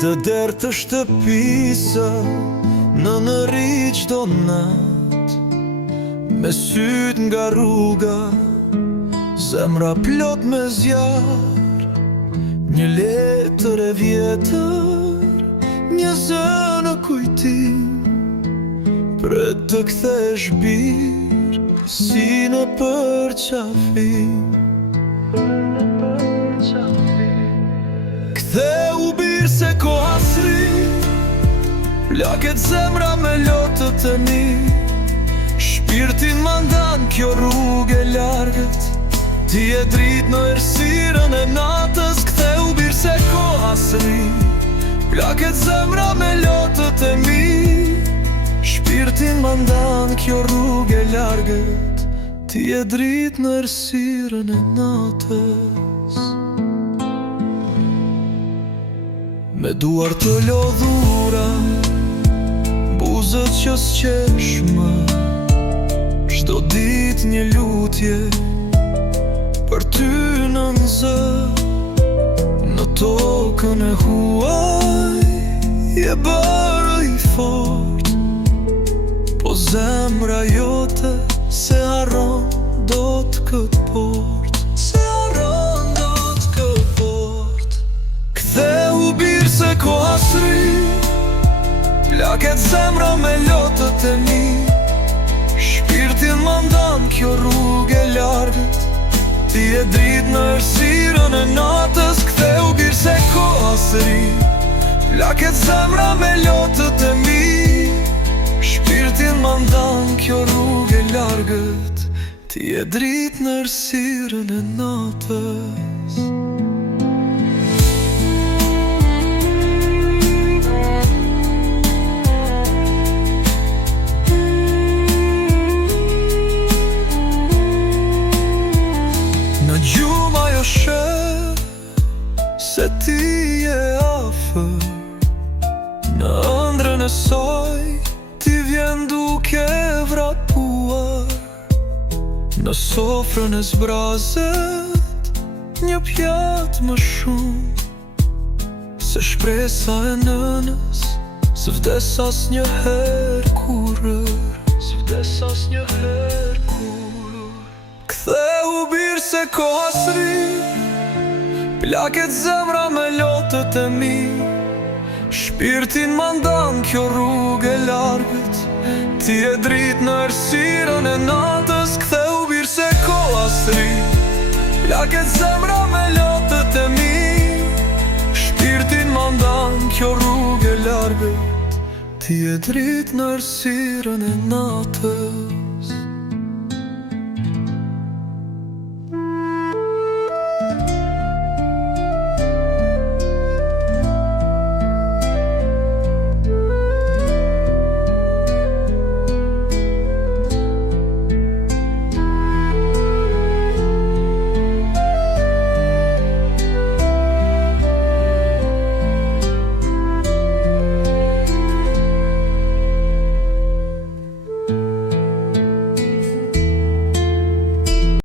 Dë derë të shtëpisa në nëri qdo nat, me syt nga rruga, zemra plot me zjar. Një letër e vjetër, një zë në kujtim, për të kthesh bir, si në përqafim. Ktheu bir se koha sri, plaket zemra me lotët e mi. Shpirtin mandan kjo rrugë e largët, ti e drit në errësirën e natës. Ktheu bir se koha sri, plaket zemra me lotët e mi. Shpirtin mandan kjo rrugë e largët, ti e drit në errësirën e natës. Me duar të lodhura, buzët që s'qeshma, çdo dit një lutje për ty në zë. Në tokën e huaj je bërë i fort, po zemra jote se harron dot këtë port. Se harron dot këtë port. Ktheu bir se koha sri, plaket zemra me lotët e mi. Shpirtin mandan kjo rrugë e largët, ti e drit në errësirën e natës. Ktheu bir se koha sri, plaket zemra me lotët e mi. Shpirtin mandan kjo rrugë e largët, ti e drit në errësirën e natës. Në gjuma jo shë se ti je afër, në ëndrën e saj ti vjen duke vrapuar. Në sofrën e zbrazet një pjatë më shumë, se shpresa e nënës së vdes asnjëherë kurrë. Së vdes asnjëherë kurrë. Ktheu bir se koha sri, plaket zemra me lotët e mi. Shpirtin mandan kjo rrugë e largët, ti e drit në errësirën e natës. Ktheu bir se koha sri, plaket zemra me lotët e mi. Shpirtin mandan kjo rrugë e largët, ti e drit në errësirën e natës.